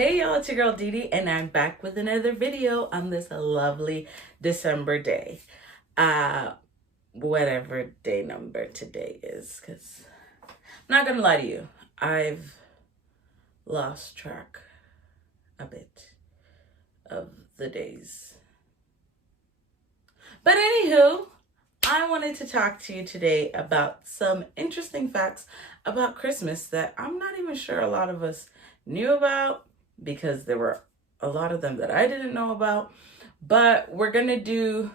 Hey y'all, it's your girl Dee Dee, and I'm back with another video on this lovely December day. Whatever day number today is, because I'm not gonna lie to you, I've lost track a bit of the days. But anywho, I wanted to talk to you today about some interesting facts about Christmas that I'm not even sure a lot of us knew about, because there were a lot of them that I didn't know about. But we're gonna do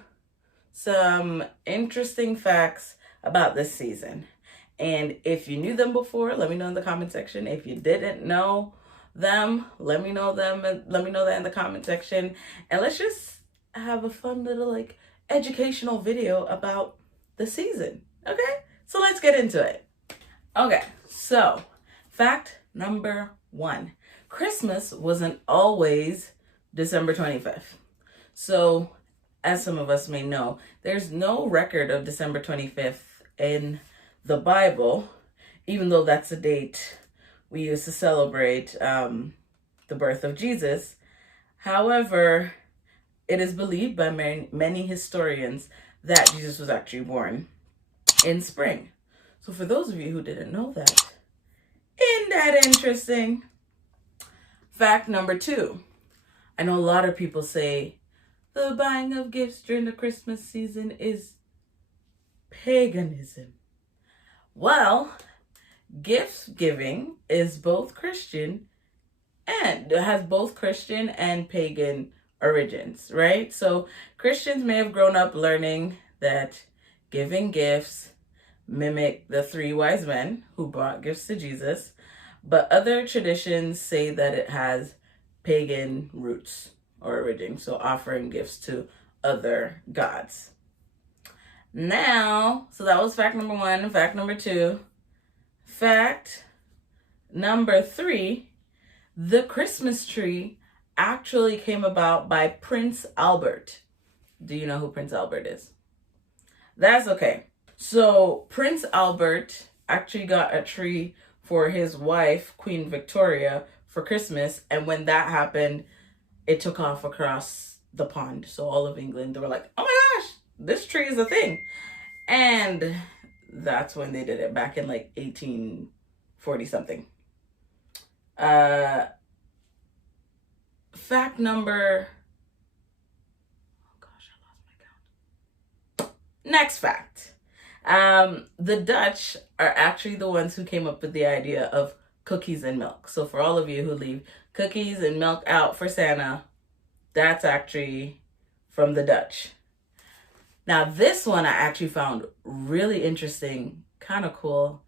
some interesting facts about this season. And if you knew them before, let me know in the comment section. If you didn't know them, let me know that in the comment section. And let's just have a fun little educational video about the season. Okay? So let's get into it. Okay, so fact number 1. Christmas wasn't always December 25th. So, as some of us may know, there's no record of December 25th in the Bible, even though that's a date we use to celebrate the birth of Jesus. However, it is believed by many historians that Jesus was actually born in spring. So for those of you who didn't know that, isn't that interesting? Fact number 2. I know a lot of people say the buying of gifts during the Christmas season is paganism. Well, gift giving is both Christian and has both Christian and pagan origins, right? So Christians may have grown up learning that giving gifts mimic the 3 wise men who brought gifts to Jesus, but other traditions say that it has pagan roots or origin, so offering gifts to other gods. Now, so that was fact number 1, fact number 2. Fact number 3, the Christmas tree actually came about by Prince Albert. Do you know who Prince Albert is? That's okay. So Prince Albert actually got a tree for his wife, Queen Victoria, for Christmas. And when that happened, it took off across the pond. So all of England, they were like, oh my gosh, this tree is a thing. And that's when they did it, back in 1840 something. Fact number, oh gosh, I lost my count. Next fact. The Dutch are actually the ones who came up with the idea of cookies and milk. So for all of you who leave cookies and milk out for Santa, that's actually from the Dutch. Now this one I actually found really interesting, kind of cool,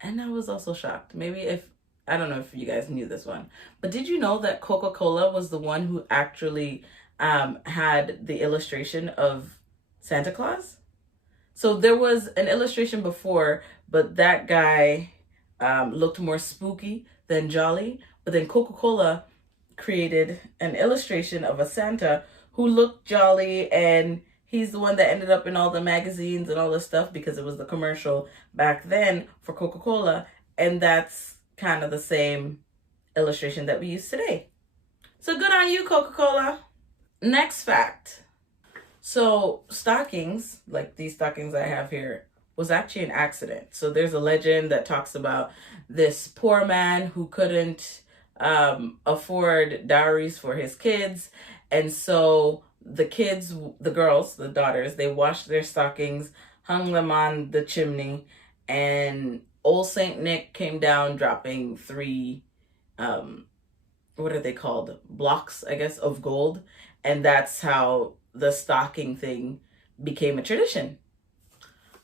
and I was also shocked. I don't know if you guys knew this one, but did you know that Coca-Cola was the one who actually had the illustration of Santa Claus? So there was an illustration before, but that guy looked more spooky than jolly. But then Coca-Cola created an illustration of a Santa who looked jolly, and he's the one that ended up in all the magazines and all this stuff because it was the commercial back then for Coca-Cola. And that's kind of the same illustration that we use today. So good on you, Coca-Cola. Next fact. So stockings, like these stockings I have here, was actually an accident. So there's a legend that talks about this poor man who couldn't afford dowries for his kids. And so the kids, the girls, the daughters, they washed their stockings, hung them on the chimney, and old Saint Nick came down dropping 3, what are they called? Blocks, I guess, of gold. And that's how the stocking thing became a tradition.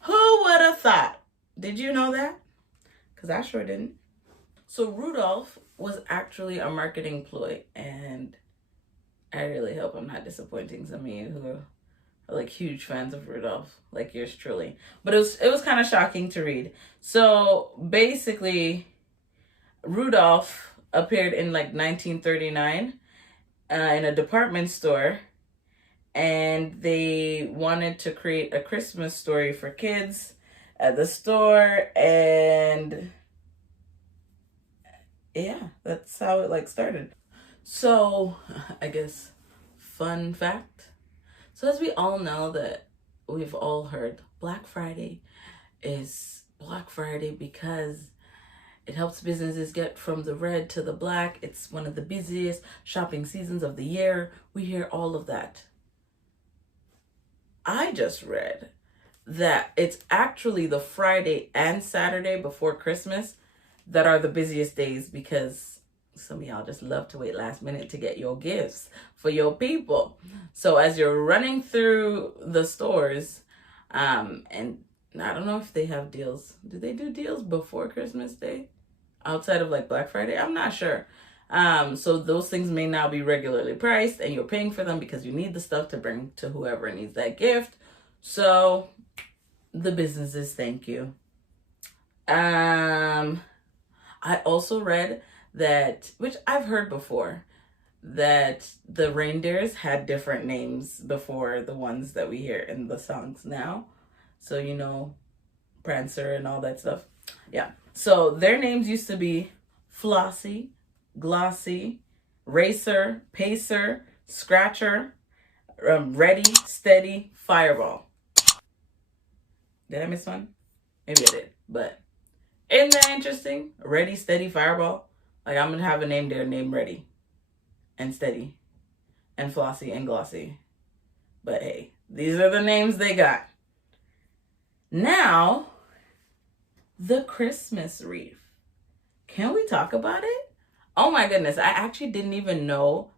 Who would have thought? Did you know that? Because I sure didn't. So Rudolph was actually a marketing ploy, and I really hope I'm not disappointing some of you who are huge fans of Rudolph, like yours truly. But it was kind of shocking to read. So basically, Rudolph appeared in 1939 in a department store, and they wanted to create a Christmas story for kids at the store, and yeah, that's how it started. So, I guess, fun fact. So, as we all know, that we've all heard, Black Friday is Black Friday because it helps businesses get from the red to the black. It's one of the busiest shopping seasons of the year. We hear all of that. I just read that it's actually the Friday and Saturday before Christmas that are the busiest days, because some of y'all just love to wait last minute to get your gifts for your people. So as you're running through the stores, and I don't know if they have deals. Do they do deals before Christmas Day? Outside of like Black Friday? I'm not sure. So those things may now be regularly priced and you're paying for them because you need the stuff to bring to whoever needs that gift. So the businesses thank you. I also read that, which I've heard before, that the reindeers had different names before the ones that we hear in the songs now. So, you know, Prancer and all that stuff. Yeah. So their names used to be Flossie, Glossy, Racer, Pacer, Scratcher, Ready, Steady, Fireball. Did I miss one? Maybe I did. But isn't that interesting? Ready, Steady, Fireball. Like, I'm going to have a name there named Ready and Steady and Flossie and Glossy. But hey, these are the names they got. Now, the Christmas wreath. Can we talk about it? Oh my goodness, I actually didn't even know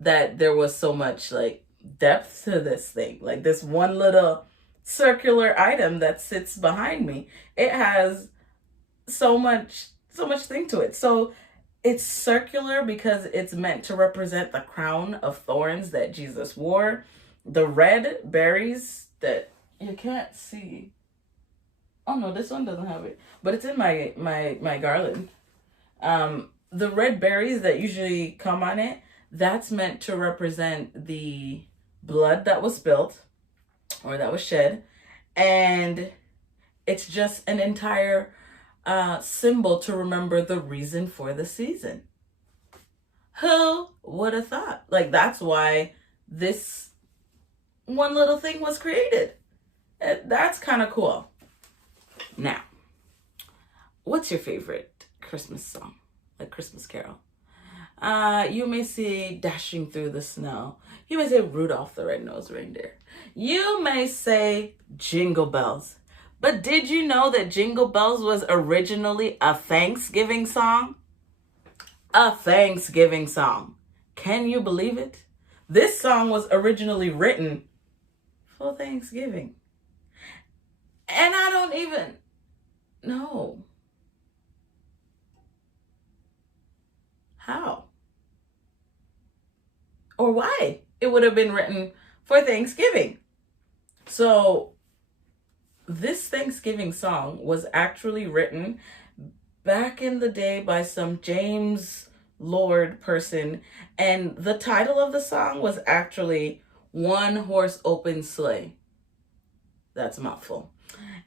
that there was so much like depth to this thing. Like this one little circular item that sits behind me. It has so much thing to it. So it's circular because it's meant to represent the crown of thorns that Jesus wore. The red berries that you can't see. Oh no, this one doesn't have it, but it's in my garland. The red berries that usually come on it, that's meant to represent the blood that was spilled or that was shed, and it's just an entire symbol to remember the reason for the season. Who would have thought? Like, that's why this one little thing was created. That's kind of cool. Now, what's your favorite Christmas song? Like Christmas carol? You may say Dashing Through the Snow. You may say Rudolph the Red-Nosed Reindeer. You may say Jingle Bells. But did you know that Jingle Bells was originally a Thanksgiving song? A Thanksgiving song. Can you believe it? This song was originally written for Thanksgiving. And I don't even know how or why it would have been written for Thanksgiving. So this Thanksgiving song was actually written back in the day by some James Lord person, and the title of the song was actually One Horse Open Sleigh. That's a mouthful.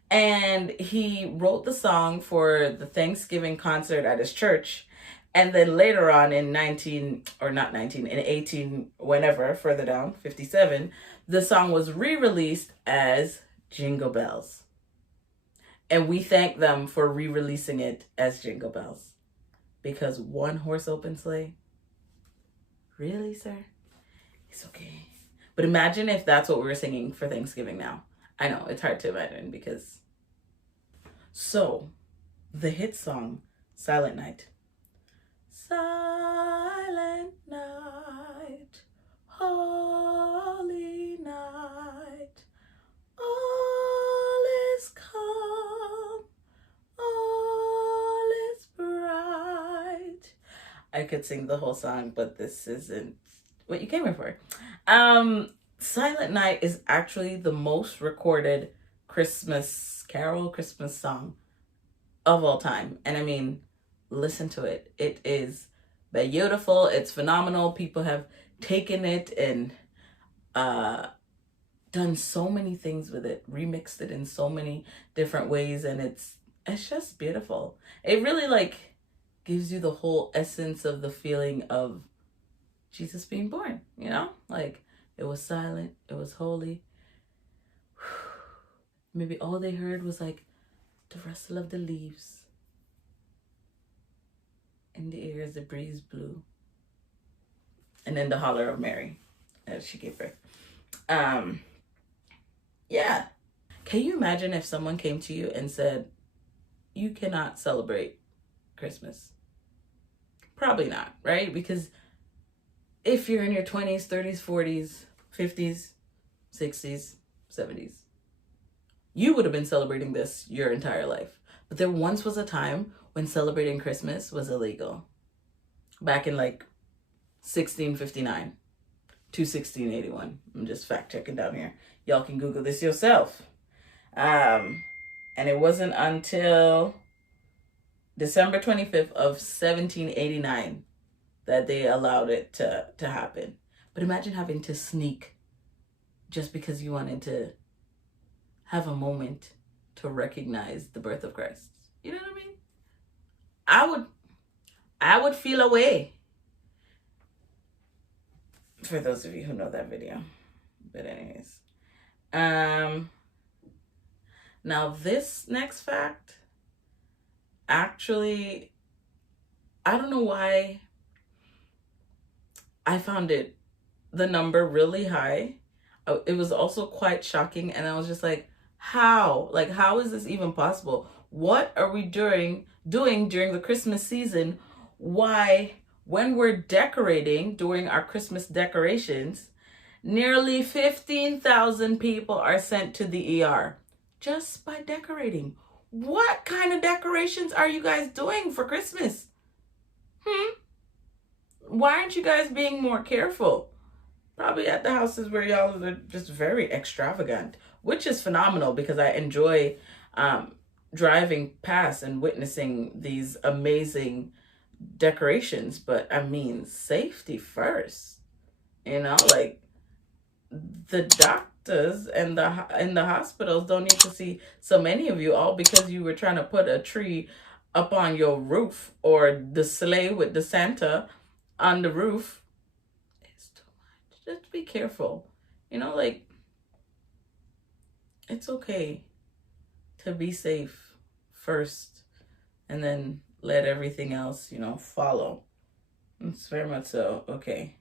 And he wrote the song for the Thanksgiving concert at his church. And then later on in 18, whenever, further down, 57, the song was re-released as Jingle Bells. And we thank them for re-releasing it as Jingle Bells. Because One Horse Open Sleigh? Really, sir? It's okay. But imagine if that's what we were singing for Thanksgiving now. I know, it's hard to imagine because... So, the hit song, Silent Night. Silent night, holy night, all is calm, all is bright. I could sing the whole song, but this isn't what you came here for. Silent Night is actually the most recorded Christmas carol, Christmas song of all time. And I mean, listen to it. It is beautiful. It's phenomenal. People have taken it and done so many things with it, remixed it in so many different ways, and it's just beautiful. It really like gives you the whole essence of the feeling of Jesus being born, you know? Like, it was silent, it was holy. Maybe all they heard was like the rustle of the leaves in the air as the breeze blew. And then the holler of Mary as she gave birth. Yeah. Can you imagine if someone came to you and said, you cannot celebrate Christmas? Probably not, right? Because if you're in your 20s, 30s, 40s, 50s, 60s, 70s, you would have been celebrating this your entire life. But there once was a time when celebrating Christmas was illegal. Back in like 1659 to 1681. I'm just fact checking down here. Y'all can Google this yourself. And it wasn't until December 25th of 1789 that they allowed it to happen. But imagine having to sneak just because you wanted to have a moment to recognize the birth of Christ. You know what I mean? I would feel away. For those of you who know that video. But anyways. Now this next fact, actually, I don't know why I found the number really high. It was also quite shocking, and I was just like, how? Like, how is this even possible? What are we doing during the Christmas season? Why, when we're decorating, during our Christmas decorations, nearly 15,000 people are sent to the ER just by decorating? What kind of decorations are you guys doing for Christmas? Why aren't you guys being more careful? Probably at the houses where y'all are just very extravagant, which is phenomenal because I enjoy driving past and witnessing these amazing decorations. But I mean, safety first, you know, like the doctors and the hospitals don't need to see so many of you all because you were trying to put a tree up on your roof or the sleigh with the Santa on the roof. It's too much. Just be careful. You know, like, it's okay to be safe first and then let everything else, you know, follow. It's very much so okay.